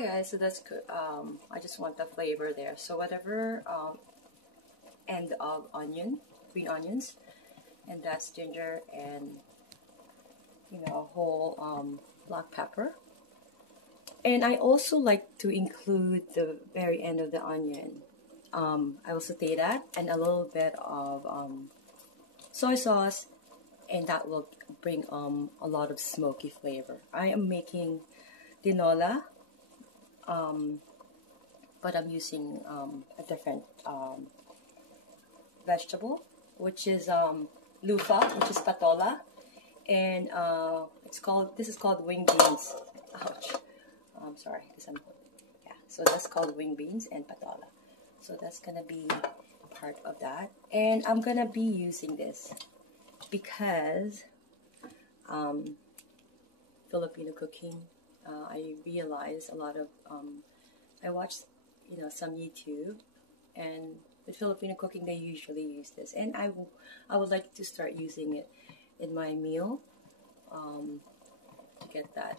Hi guys, so that's good. I just want the flavor there. So whatever end of onion, green onions, and that's ginger and whole black pepper. And I also like to include the very end of the onion. I will saute that and a little bit of soy sauce, and that will bring a lot of smoky flavor. I am making tinola, but I'm using a different vegetable, which is lufa, which is patola, and this is called wing beans. Ouch! I'm sorry, so that's called wing beans and patola. So that's gonna be part of that, and I'm gonna be using this because Filipino cooking. I realized a lot of I watched some YouTube, and with Filipino cooking they usually use this, and I would like to start using it in my meal to get that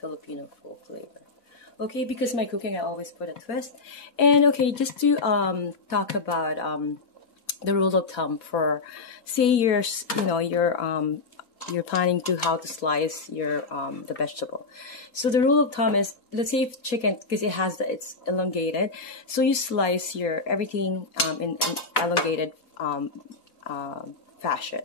Filipino full flavor. Okay, because my cooking I always put a twist. And okay, just to talk about the rule of thumb for, say you're planning to how to slice your the vegetable. So the rule of thumb is, let's say if chicken, because it's elongated, so you slice your everything in elongated fashion,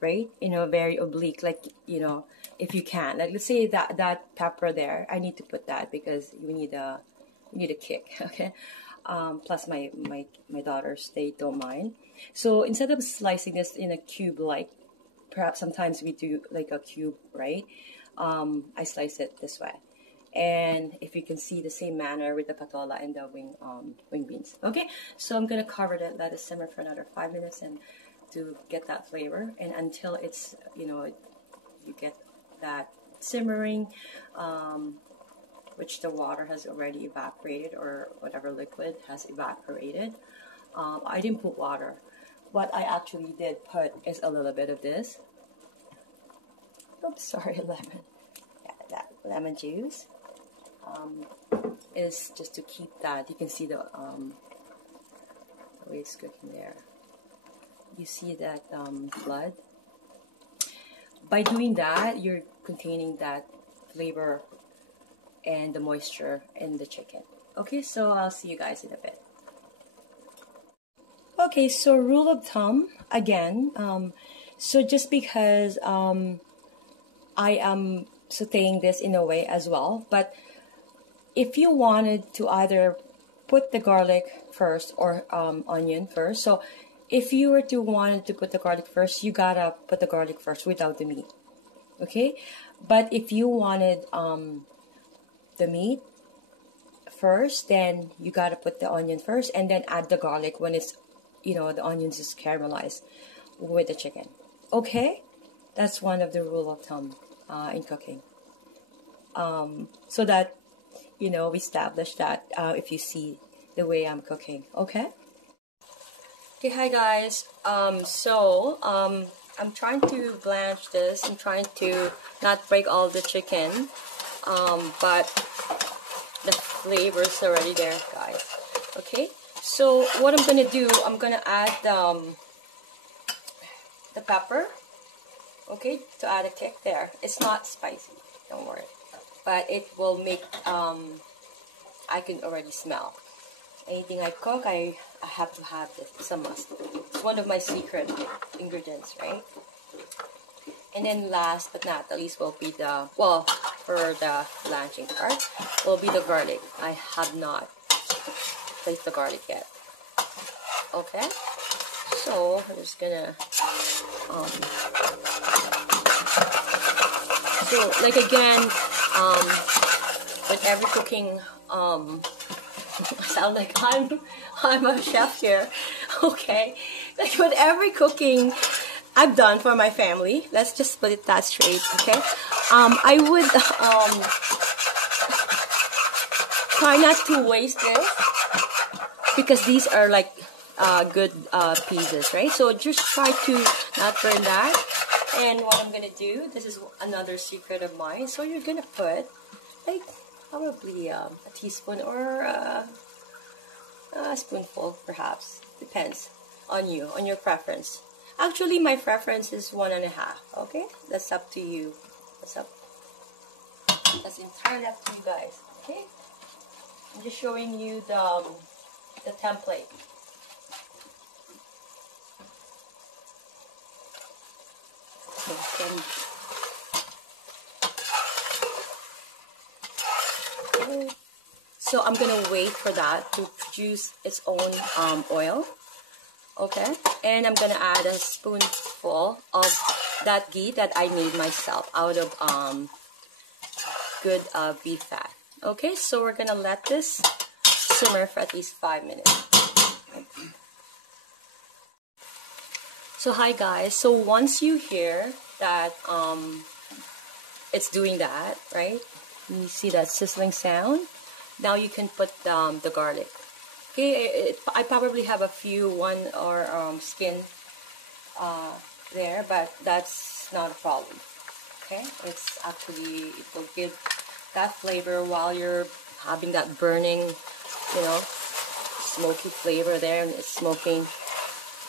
right? Very oblique, like if you can, like let's say that pepper there, I need to put that because we need a kick, okay? Plus my daughters, they don't mind. So instead of slicing this in a cube, like perhaps sometimes we do like a cube, right? I slice it this way, and if you can see the same manner with the patola and the wing beans. Okay, so I'm gonna cover that, let it simmer for another 5 minutes and to get that flavor, and until it's you get that simmering, which the water has already evaporated, or whatever liquid has evaporated. I didn't put water. What I actually did put is a little bit of this. Oops, sorry, lemon. Yeah, that lemon juice is just to keep that. You can see the way it's cooking there. You see that blood. By doing that, you're containing that flavor and the moisture in the chicken. Okay, so I'll see you guys in a bit. Okay, so rule of thumb again. So just because I am sauteing this in a way as well, but if you wanted to either put the garlic first or onion first, so if you were to wanted to put the garlic first, you gotta put the garlic first without the meat. Okay, but if you wanted the meat first, then you gotta put the onion first and then add the garlic when it's the onions is caramelized with the chicken. Okay, that's one of the rule of thumb in cooking. So that we establish that if you see the way I'm cooking. Okay. Okay, hi guys. I'm trying to blanch this. I'm trying to not break all the chicken, but the flavor is already there, guys. Okay. So what I'm gonna do, I'm gonna add the pepper, okay, to add a kick there. It's not spicy, don't worry, but it will make, I can already smell. Anything I cook, I have to have this. It's a must. It's one of my secret ingredients, right? And then last but not the least will be for the blanching part, will be the garlic. I have not placed the garlic yet. Okay, so I'm just gonna so like again, with every cooking, I sound like I'm a chef here. Okay, like with every cooking I've done for my family, let's just put it that straight. Okay, I would try not to waste this, because these are like good pieces, right? So just try to not burn that. And what I'm gonna do, this is another secret of mine. So you're gonna put like probably a teaspoon or a spoonful, perhaps. Depends on you, on your preference. Actually, my preference is 1.5. Okay, that's up to you. That's entirely up to you guys. Okay, I'm just showing you the template. Okay. So I'm gonna wait for that to produce its own oil. Okay, and I'm gonna add a spoonful of that ghee that I made myself out of good beef fat. Okay, so we're gonna let this simmer for at least 5 minutes. So hi guys, so once you hear that it's doing that, right? You see that sizzling sound? Now you can put the garlic. Okay, I probably have a few or skin there, but that's not a problem. Okay, it's actually, it will give that flavor while you're having that burning, you know, smoky flavor there, and it's smoking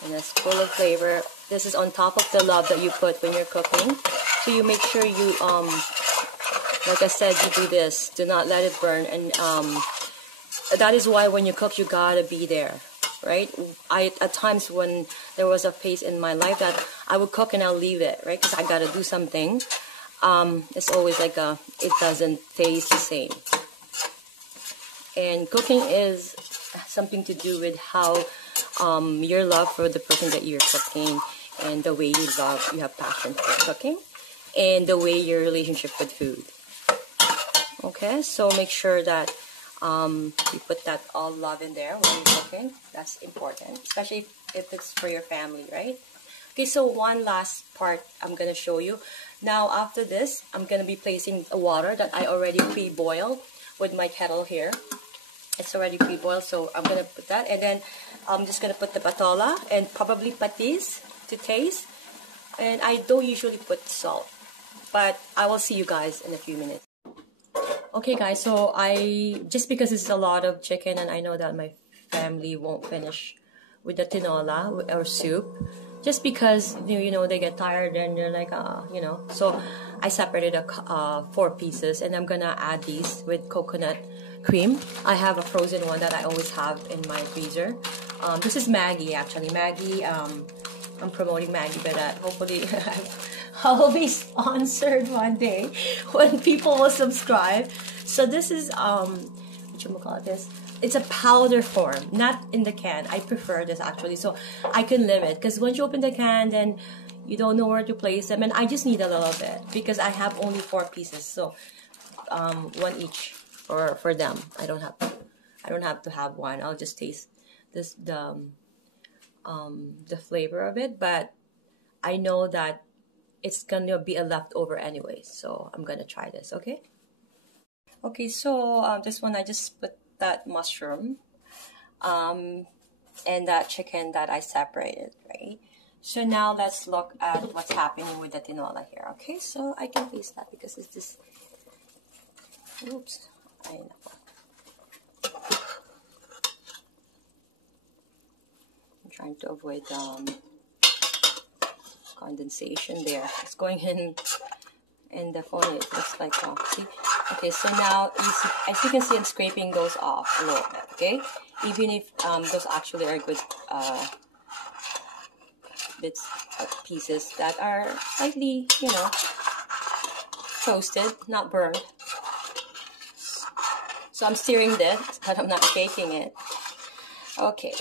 and it's full of flavor. This is on top of the love that you put when you're cooking. So you make sure you, like I said, you do this. Do not let it burn. And that is why when you cook, you gotta be there, right? At times when there was a phase in my life that I would cook and I'll leave it, right? Because I gotta do something. It's always like it doesn't taste the same. And cooking is something to do with how your love for the person that you're cooking, and the way you have passion for cooking, and the way your relationship with food. Okay, so make sure that you put that all love in there when you're cooking. That's important, especially if it's for your family, right? Okay, so one last part I'm gonna show you. Now after this, I'm gonna be placing the water that I already pre-boiled with my kettle here. It's already pre-boiled, so I'm gonna put that, and then I'm just gonna put the patola and probably patis to taste. And I don't usually put salt, but I will see you guys in a few minutes. Okay guys, so just because it's a lot of chicken and I know that my family won't finish with the tinola or soup, just because you know they get tired and they're like you know, so I separated 4 pieces, and I'm gonna add these with coconut cream. I have a frozen one that I always have in my freezer. This is Maggie, actually. Maggie, I'm promoting Maggie, but hopefully I'll be sponsored one day when people will subscribe. So this is whatchamacallit, it's a powder form, not in the can. I prefer this actually, so I can limit, because once you open the can, then you don't know where to place them, and I just need a little bit because I have only 4 pieces, so 1 each for them. I don't have to have one. I'll just taste this the flavor of it, but I know that it's gonna be a leftover anyway, so I'm gonna try this. Okay, so this one I just put that mushroom and that chicken that I separated, right? So now let's look at what's happening with the tinola here. Okay, so I can taste that because it's this, oops, I know. I'm trying to avoid condensation there. It's going in the phone. It looks like see. Okay, so now as you can see, I'm scraping those off a little bit. Okay, even if those actually are good bits pieces that are slightly, you know, toasted, not burned. So I'm stirring this, but I'm not shaking it. Okay,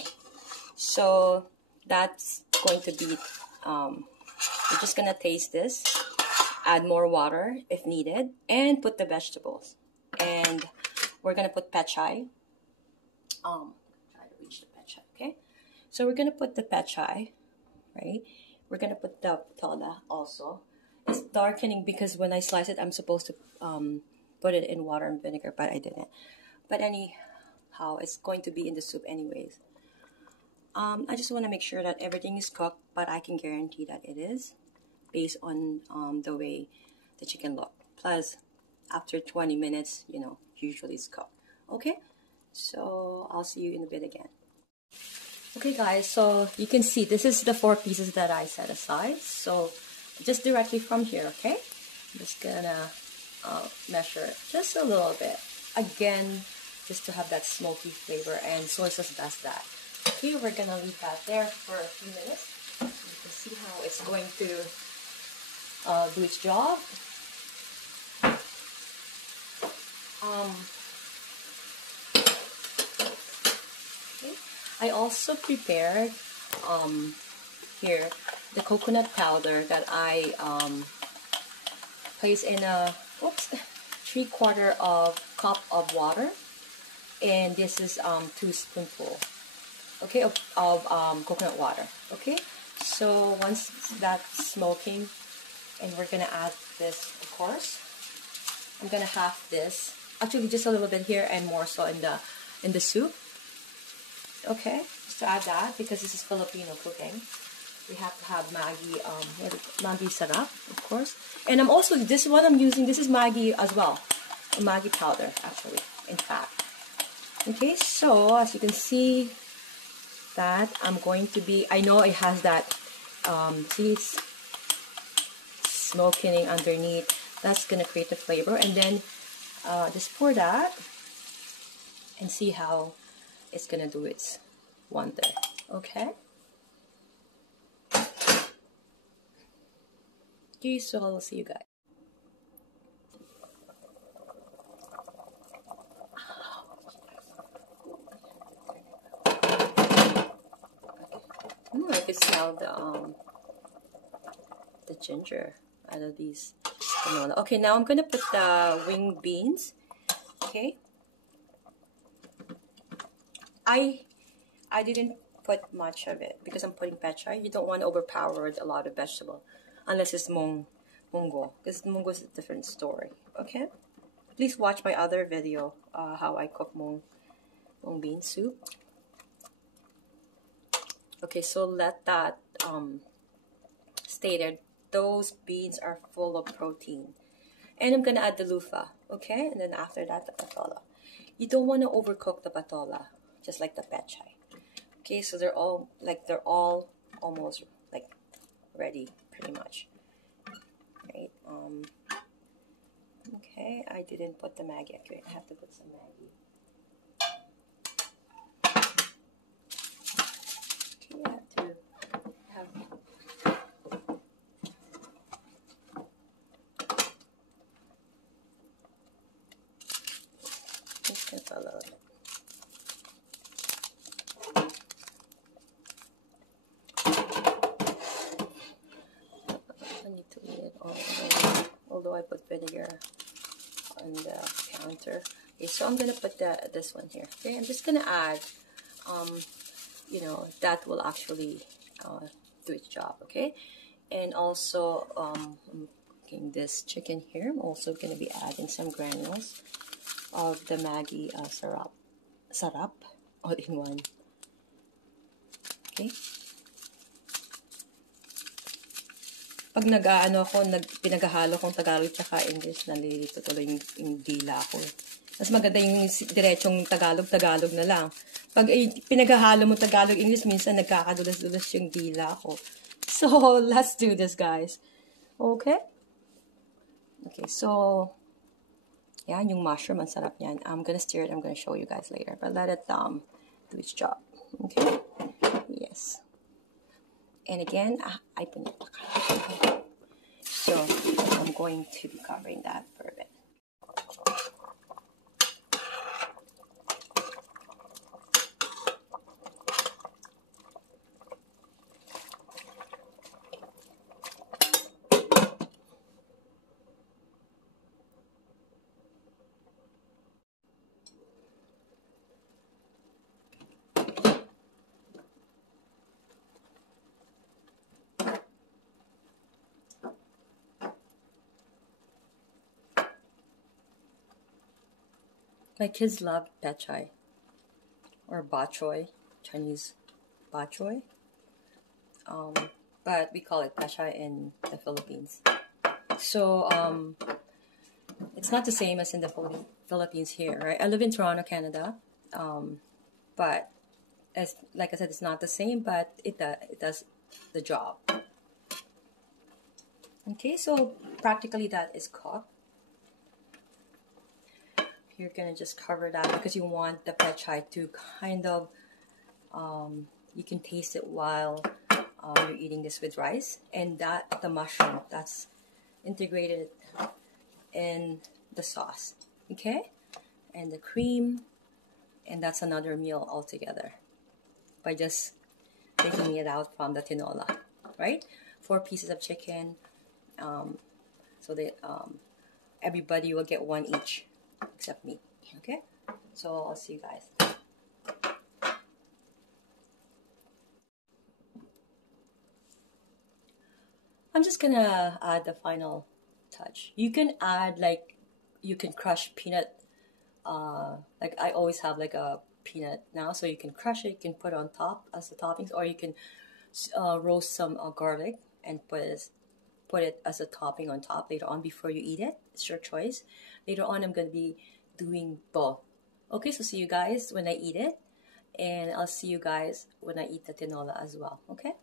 so that's going to be, we're just gonna taste this, add more water if needed, and put the vegetables. And we're gonna put pechay. Try to reach the pechay, okay? So we're gonna put the pechay, right? We're gonna put the patola also. It's darkening because when I slice it, I'm supposed to put it in water and vinegar, but I didn't. But anyhow, it's going to be in the soup anyways. I just want to make sure that everything is cooked, but I can guarantee that it is based on the way the chicken looked. Plus, after 20 minutes, you know, usually is cooked. Okay, so I'll see you in a bit again. Okay guys, so you can see this is the 4 pieces that I set aside. So just directly from here, okay? I'm just gonna measure just a little bit. Again, just to have that smoky flavor, and soy sauce does that. Okay, we're gonna leave that there for a few minutes. You can see how it's going to do its job. I also prepared here the coconut powder that I placed in a 3/4 cup of water, and this is 2 spoonfuls, okay, of coconut water. Okay, so once that's smoking, and we're gonna add this, of course. I'm gonna have this, actually just a little bit here and more so in the soup. Okay, just to add that, because this is Filipino cooking, we have to have Maggi, Maggi sarap, of course. And I'm also, this is what I'm using, this is Maggi as well, Maggi powder actually, in fact. Okay, so as you can see, that I'm going to be, I know it has that, see, it's smoking underneath. That's gonna create the flavor, and then just pour that and see how it's gonna do its wonder. Okay. Okay, so I'll see you guys. I can smell the ginger out of these canola. Okay, now I'm gonna put the winged beans. Okay. I didn't put much of it because I'm putting pechay. You don't want to overpower a lot of vegetable unless it's mungo, because mungo is a different story. Okay, please watch my other video how I cook mung bean soup. Okay, so let that stated, those beans are full of protein, and I'm gonna add the loofah. Okay, and then after that the patola. You don't want to overcook the patola, just like the pechay. Okay, so they're all almost like ready, pretty much. Right. Okay, I didn't put the Maggi. Okay, I have to put some Maggi. Okay, I have to have. Just a little bit. Although I put vinegar on the counter. Okay, so I'm gonna put this one here. Okay, I'm just gonna add, you know, that will actually do its job. Okay, and also I'm cooking this chicken here. I'm also gonna be adding some granules of the Maggi sarap all in one. Okay. Pag pinaghahalo kong Tagalog tsaka English, nalilito tuloy yung dila ko. Mas maganda yung diretsong Tagalog na lang. Pag pinaghahalo mo Tagalog, English, minsan nagkakadulas-dulas yung dila ko. So, let's do this, guys. Okay? Okay, so, yan, yung mushroom, ang sarap niyan. I'm gonna stir it, I'm gonna show you guys later. But let it do its job. Okay? Yes. And again, I put it. So I'm going to be covering that for a bit. My kids love pechay or bok choy, Chinese bok choy. But we call it pechay in the Philippines. So It's not the same as in the Philippines here, right? I live in Toronto, Canada, but as like I said, it's not the same, but it does the job. Okay, so practically that is cooked. You're gonna just cover that because you want the pad thai to kind of you can taste it while you're eating this with rice, and that the mushroom that's integrated in the sauce, okay, and the cream, and that's another meal altogether by just taking it out from the tinola, right? 4 pieces of chicken, so that everybody will get 1 each except me, okay? So I'll see you guys. I'm just gonna add the final touch. You can add like, you can crush peanut, like I always have like a peanut now, so you can crush it, you can put it on top as the toppings, or you can roast some garlic and put it as a topping on top later on before you eat it. It's your choice. Later on, I'm gonna be doing both. Okay, so see you guys when I eat it, and I'll see you guys when I eat the tinola as well. Okay.